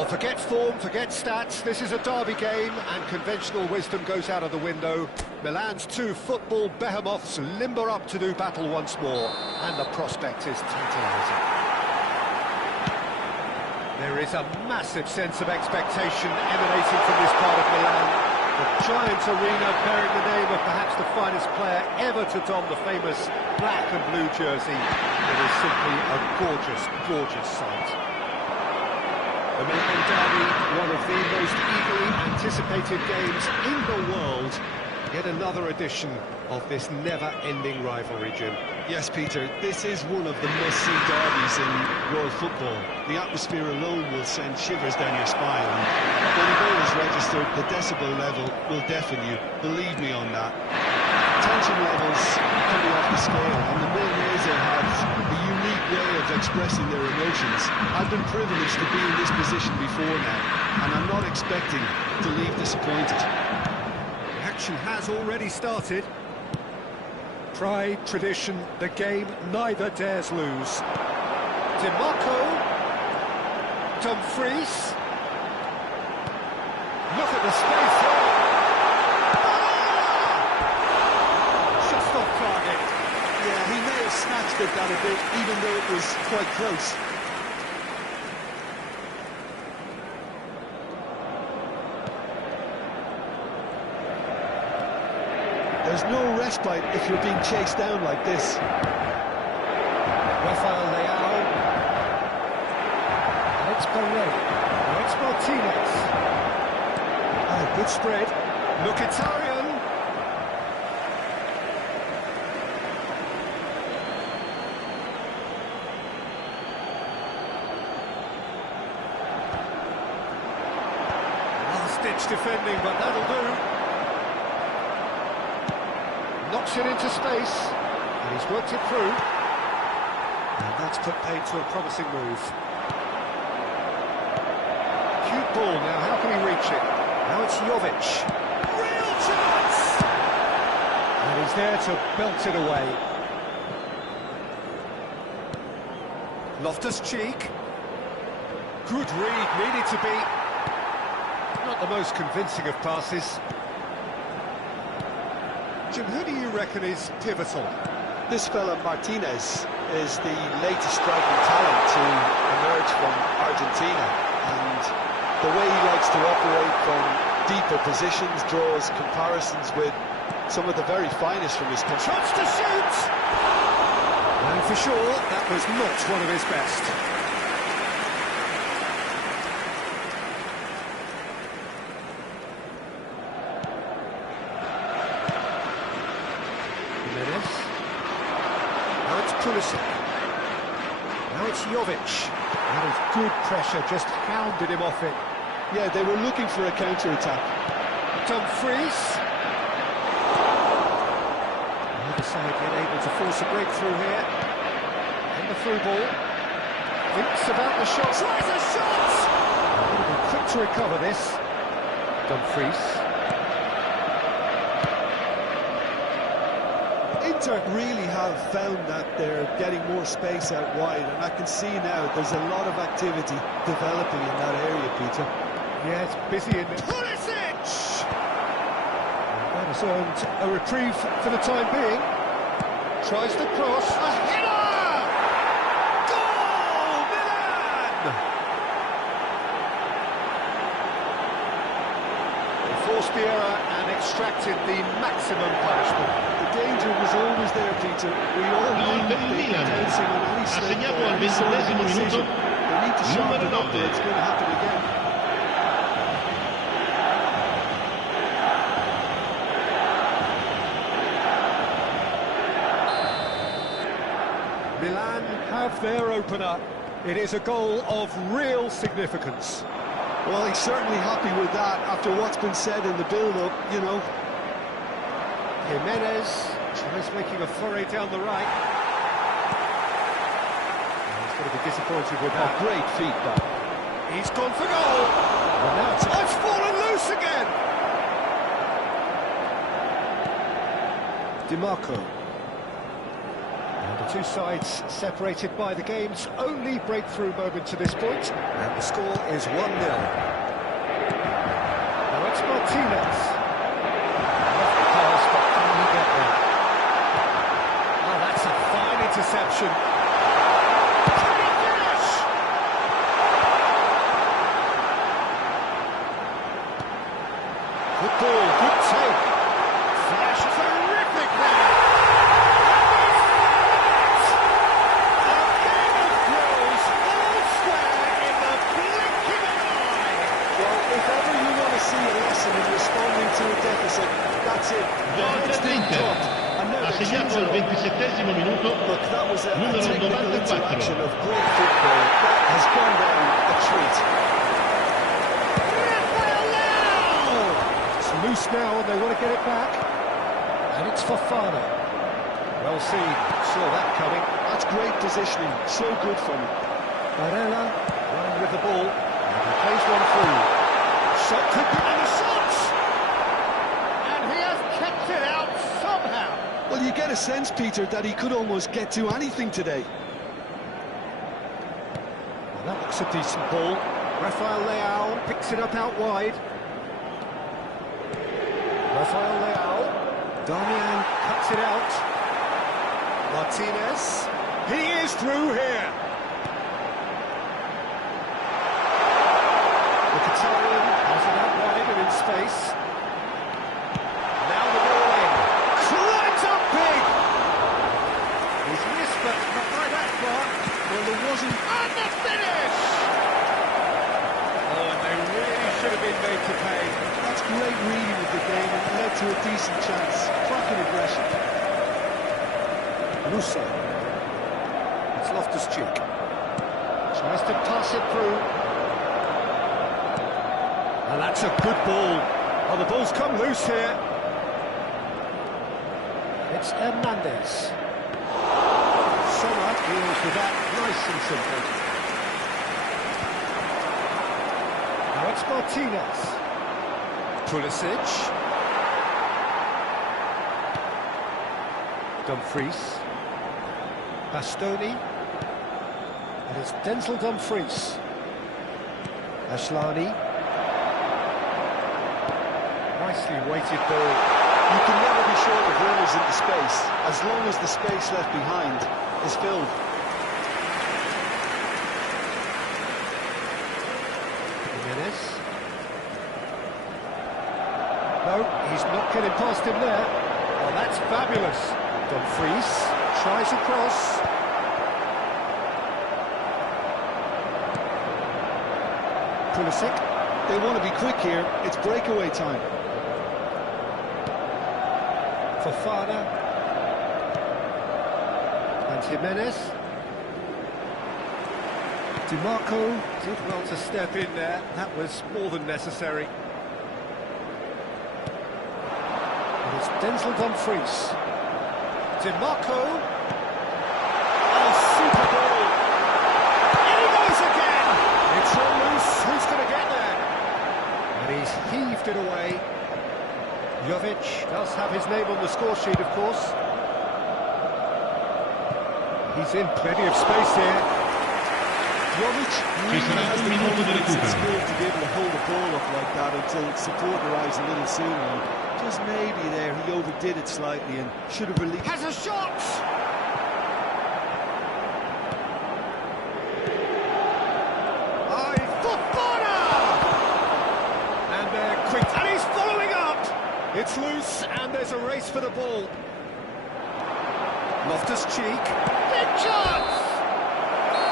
Well, forget form, forget stats, this is a derby game and conventional wisdom goes out of the window. Milan's two football behemoths limber up to do battle once more, and the prospect is tantalising. There is a massive sense of expectation emanating from this part of Milan. The giant arena bearing the name of perhaps the finest player ever to don the famous black and blue jersey. It is simply a gorgeous, gorgeous sight. The Milan derby, one of the most eagerly anticipated games in the world. Yet another edition of this never-ending rivalry, Jim. Yes, Peter, this is one of the must-see derbies in world football. The atmosphere alone will send shivers down your spine. When a goal is registered, the decibel level will deafen you. Believe me on that. Tension levels can be off the scale, and the Milanese have a unique way of expressing their emotions. I've been privileged to be in this position before now, and I'm not expecting to leave disappointed. The action has already started. Pride, tradition, the game neither dares lose. DiMarco, Dumfries. Look at the space here. Just off target. Yeah, he may have snatched at that a bit, even though it was quite close. There's no respite if you're being chased down like this. Rafael Leao. Alex Pereira. Alex Martinez. Oh, good spread. Mkhitaryan. Last-ditch defending, but that'll do. Knocks it into space, and he's worked it through. And that's put paid to a promising move. Cute ball now, how can he reach it? Now it's Jovic. Real chance! And he's there to belt it away. Loftus-Cheek. Good read, needed to be. Not the most convincing of passes. Jim, who do you reckon is pivotal? This fella Martinez is the latest striking talent to emerge from Argentina, and the way he likes to operate from deeper positions draws comparisons with some of the very finest from his country. Shots to shoot! And for sure, that was not one of his best. Pulisic. Now it's Jovic. That is good pressure, just hounded him off it. Yeah, they were looking for a counter-attack. Dumfries. Either side yet able to force a breakthrough here. And the through ball. Thinks about the shot. Tries a shot! He'll be quick to recover this. Dumfries. Inter really have found that they're getting more space out wide, and I can see now there's a lot of activity developing in that area, Peter. Yeah, it's busy in there. Pulisic! That has earned a reprieve for the time being. Tries the cross. A header! Goal! Milan! They forced the error and extracted the maximum punishment. The danger was always there, Peter. We all knew that they were dancing on any Ha slip. segnato al 20esimo minuto They need to sharpen it up, or it's going to happen again. Milan have their opener. It is a goal of real significance. Well, he's certainly happy with that after what's been said in the build-up, you know. Jimenez tries making a foray down the right. He's going to be disappointed with that. Great feet, that. He's gone for goal. And now it's fallen loose again. DiMarco. And the two sides separated by the game's only breakthrough moment to this point. And the score is 1-0. Now it's Martinez. Lovely pass, but can he get there? Oh, that's a fine interception. Can he finish? Good ball, good take. Flash terrific there. See a lesson in responding to a deficit. That's it. L'Inter ha segnato al 27esimo minuto Look, that was a numero technical 94. interaction of great football. That has gone down a treat. It's loose now and they want to get it back. And it's Fofana. Well seen, saw that coming. That's great positioning. So good from him. Barella running with the ball. And he plays one through. Shot could be on the shots! And he has kept it out somehow. Well, you get a sense, Peter, that he could almost get to anything today. Well, that looks a decent ball. Rafael Leao picks it up out wide. Rafael Leao. Darmian cuts it out. Martinez. He is through here. Mkhitaryan has it out wide and in space. Now the ball in. Climbs up big! He's missed, but not by that far. Well, there wasn't... And the finish! Oh, and they really should have been made to pay. That's great reading of the game and led to a decent chance. Cracking aggression. Musa. It's Loftus-Cheek. Tries to pass it through. And that's a good ball. Oh, the ball's come loose here. It's Hernandez. Sommer deals with that nice and simple. Now it's Martinez. Pulisic. Dumfries. Bastoni. And it's Denzel Dumfries. Ashlani. Nicely weighted ball. You can never be short of runners into space, as long as the space left behind is filled. Jimenez. No, he's not getting past him there. Oh, that's fabulous. Dumfries tries across. Pulisic. They want to be quick here. It's breakaway time. Fofana. And Jimenez. DiMarco did well to step in there. That was more than necessary. And it's Denzel Dumfries. DiMarco. Oh, super ball. In he goes again. It's all loose. Who's going to get there? And he's heaved it away. Jovic does have his name on the score sheet, of course. He's in plenty of space here. Jovic really has the confidence and skill to be able to hold the ball up like that until support arrives a little sooner. And just maybe there he overdid it slightly and should have released. Has a shot! Fofana! And they're quick, and he's following up! It's loose, and there's a race for the ball. Loftus-Cheek. Big chance!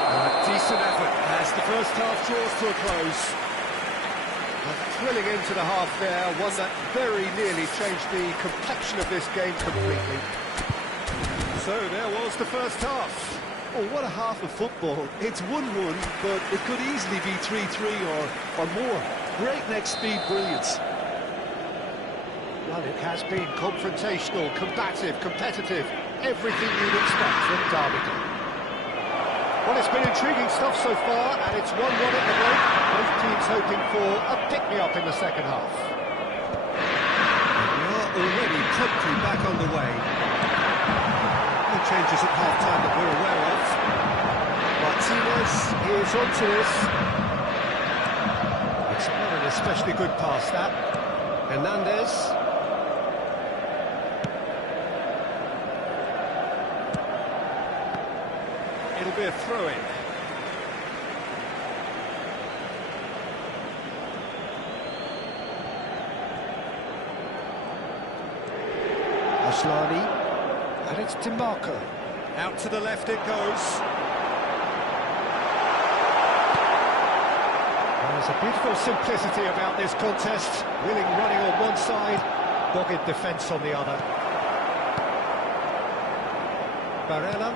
A decent effort as the first half draws to a close. A thrilling end to the half there, one that very nearly changed the complexion of this game completely. So there was the first half. Oh, what a half of football. It's 1-1, but it could easily be 3-3 or more. Breakneck speed brilliance. Well, it has been confrontational, combative, competitive. Everything you'd expect from Derby. Well, it's been intriguing stuff so far, and it's 1-1 at the break. Both teams hoping for a pick-me-up in the second half. We are already promptly back on the way. No changes at half-time that we're aware of. Martinez is onto this. It's not an especially good pass, that. Hernandez. It'll be a throw-in. Asllani. And it's DiMarco. Out to the left it goes. There's a beautiful simplicity about this contest. Willing running on one side, dogged defence on the other. Barella.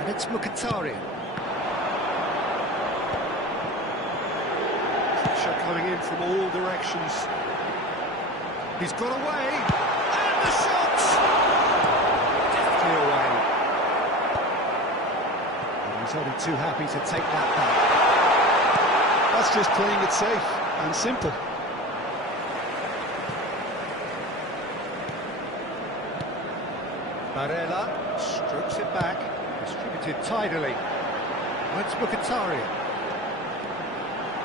And it's Mkhitaryan. Pressure coming in from all directions. He's got away. And the shot! Deftly away. And he's only too happy to take that back. That's just playing it safe and simple. Barella strokes it back. Distributed tidily. That's Mkhitaryan.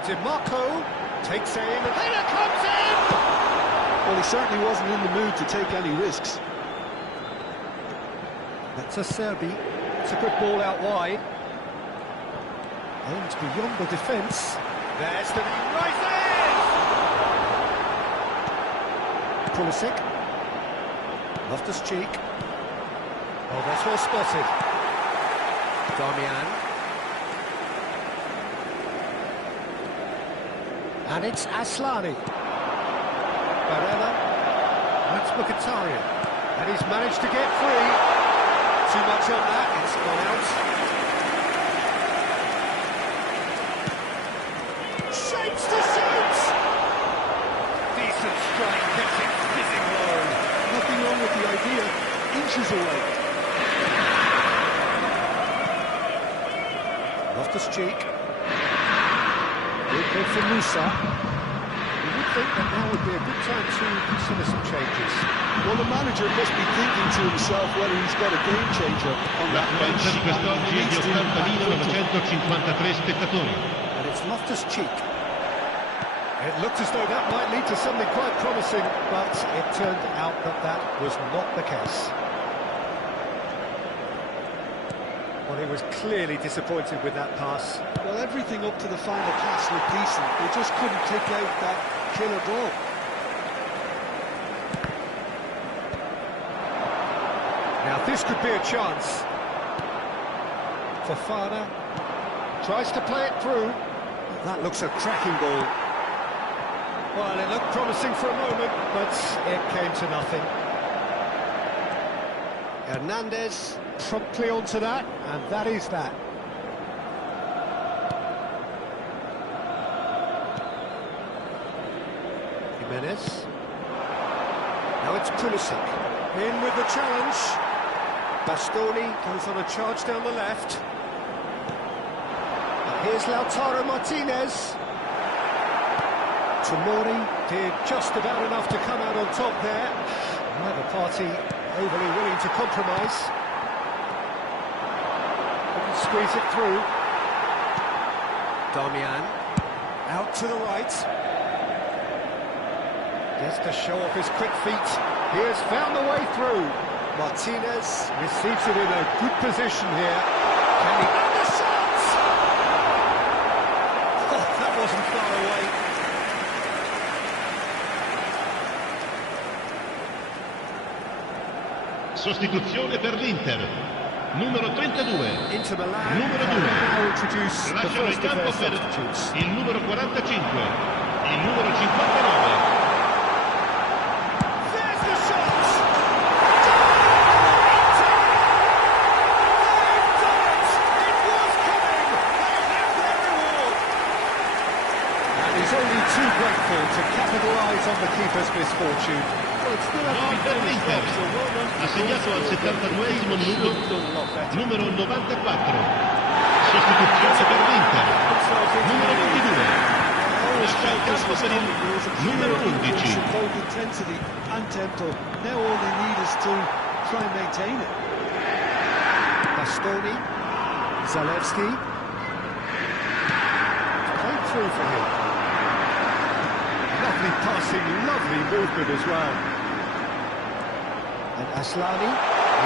DiMarco takes aim and header comes in! Well, he certainly wasn't in the mood to take any risks. That's Acerbi. It's a good ball out wide. Aims beyond the defence. There's the right there! Pulisic. Loftus-Cheek. Oh, that's well spotted. Darmian. And it's Asllani. Barella. That's Mkhitaryan. And he's managed to get free. Too much on that, it's gone out. Shapes to shoot! Decent strike, gets it fizzing low. Nothing wrong with the idea. Inches away. Loftus-Cheek. Good ball for Musa. You would think that now would be a good time to consider some changes. Well, the manager must be thinking to himself whether he's got a game changer on that bench. L'affluenza di quest'oggi è di 80.953 spettatori. And it's Loftus-Cheek. It looked as though that might lead to something quite promising, but it turned out that that was not the case. Well, he was clearly disappointed with that pass. Well, everything up to the final pass looked decent. They just couldn't kick out that killer ball. Now, this could be a chance. Fofana tries to play it through. That looks a cracking ball. Well, it looked promising for a moment, but it came to nothing. Hernandez promptly onto that, and that is that. Jimenez. Now it's Pulisic. In with the challenge. Bastoni goes on a charge down the left. And here's Lautaro Martinez. Tomori did just about enough to come out on top there. Neither party overly willing to compromise. Couldn't squeeze it through. Darmian out to the right. Gets to show off his quick feet. He has found the way through. Martinez receives it in a good position here. Can he... And the shot! Oh, that wasn't far away. Sostituzione per l'Inter. Numero 32. Inter Milan numero 2. now introduce the Lasciano il first of campo their per substitutes. il numero 45. Il numero 59. He's only too grateful to capitalise on the keeper's misfortune. Gol per l'Inter. Ha segnato al 72esimo minuto numero 94. Sostituzione per l'Inter. Numero 22. Lascia il campo per il numero 11. Both intensity and tempo. Now all they need is to try and maintain it. Bastoni, Zalewski. Played through for him. Lovely passing, lovely movement as well. And Aslani,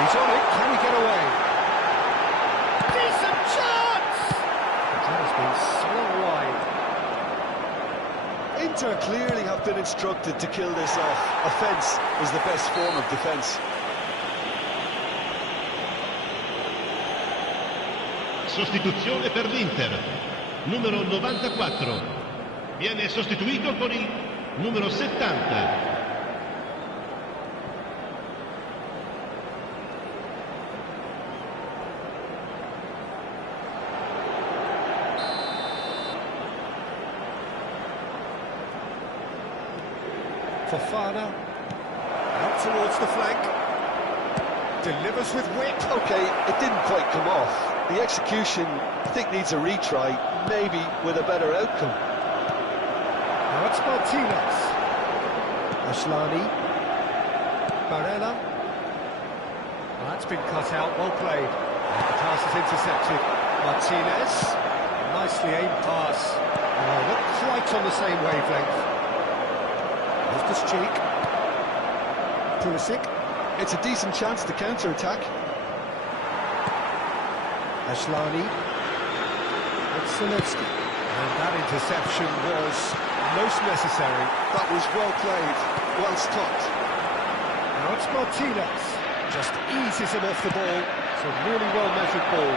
he's on it, can he get away? Decent chance! That has been swung wide. Inter clearly have been instructed to kill this off. Offence is the best form of defence. Sostituzione per l'Inter. Numero 94. Viene sostituito con il numero 70. Fofana, out towards the flank. Delivers with wit. Okay, it didn't quite come off. The execution, I think, needs a retry, maybe with a better outcome. Now it's Martinez. Aslani. Barella. Well, that's been cut out, well played. And the pass is intercepted. Martinez. Nicely aimed pass. Oh, not quite on the same wavelength. Loftus-Cheek. Pulisic. It's a decent chance to counter-attack. Aslani. It's Zalewski. And that interception was most necessary. That was well played, well stopped. Now it's Martinez. Just eases him off the ball. It's a really well-measured ball.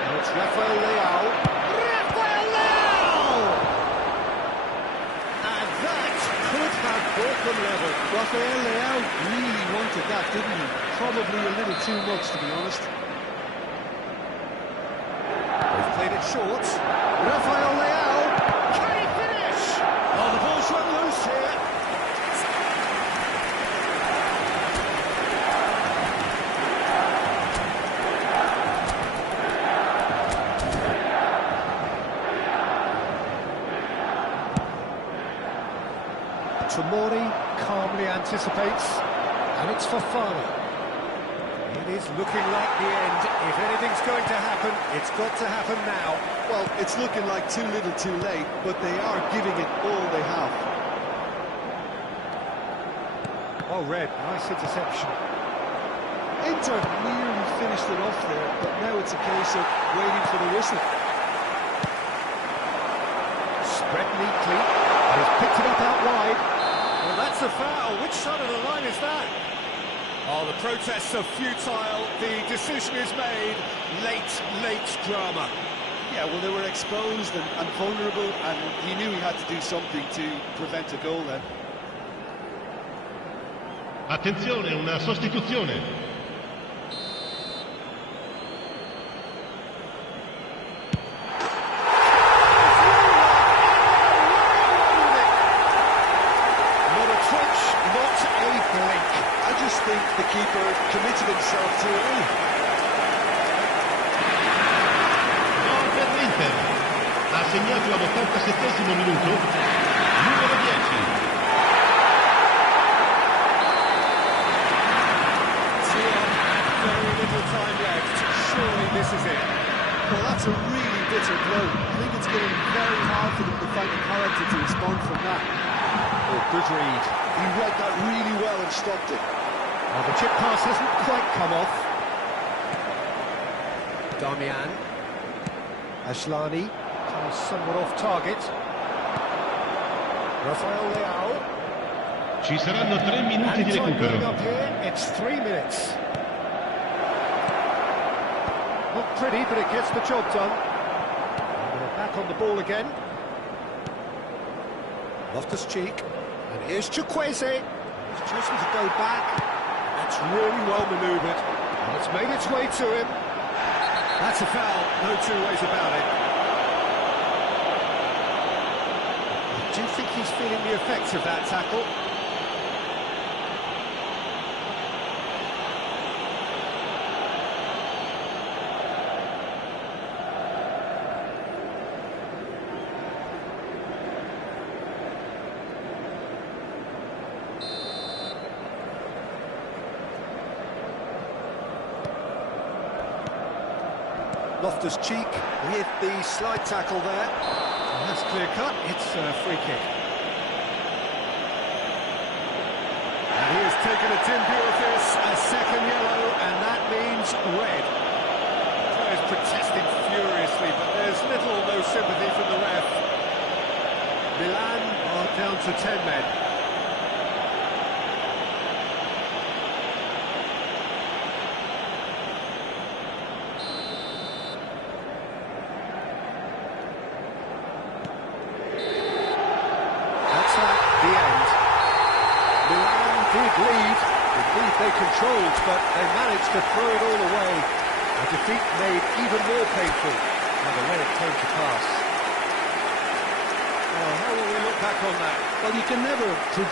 Now it's Rafael Leao. Rafael Leao! And that could have brought them level. Rafael Leao really wanted that, didn't he? Probably a little too much, to be honest. They've played it short. Rafael Leao. Can he finish? Oh, the ball's run loose here. Tomori calmly anticipates, and it's Fofana. It is looking like the end. If anything's going to happen, it's got to happen now. Well, it's looking like too little too late, but they are giving it all they have. Oh, Red, nice interception. Inter nearly finished it off there, but now it's a case of waiting for the whistle. Spread neatly, and he's picked it up out wide. Well, that's a foul. Which side of the line is that? Oh, the protests are futile. The decision is made. Late drama. Yeah, well, they were exposed and vulnerable, and he knew he had to do something to prevent a goal then. Attenzione, una sostituzione. I just think the keeper committed himself too early. Gol per l'Inter. Ha segnato all'87esimo minuto numero 10. Very little time left. Surely this is it. Well, that's a really bitter blow. I think it's going to be very hard for them to find the character to respond from that. Oh, good read. He read that really well and stopped it. Well, the chip pass hasn't quite come off. Darmian. Ashlani. Somewhat off target. Rafael Leao. Ci saranno 3 minuti di Time going recupero. up here. It's 3 minutes. Not pretty, but it gets the job done. And they're back on the ball again. Loftus-Cheek. And here's Chukwueze. He's chosen to go back. That's really well manoeuvred. And it's made its way to him. That's a foul, no two ways about it. I do think he's feeling the effects of that tackle. Loftus-Cheek with the slide tackle there. And that's clear cut, it's a free kick. And he has taken a dim view of this, a second yellow, and that means red. The players protesting furiously, but there's little or no sympathy from the ref. Milan are down to 10 men. The end. Milan did lead, indeed they controlled, but they managed to throw it all away. A defeat made even more painful when it came to pass. Well, how will we look back on that? Well, you can never predict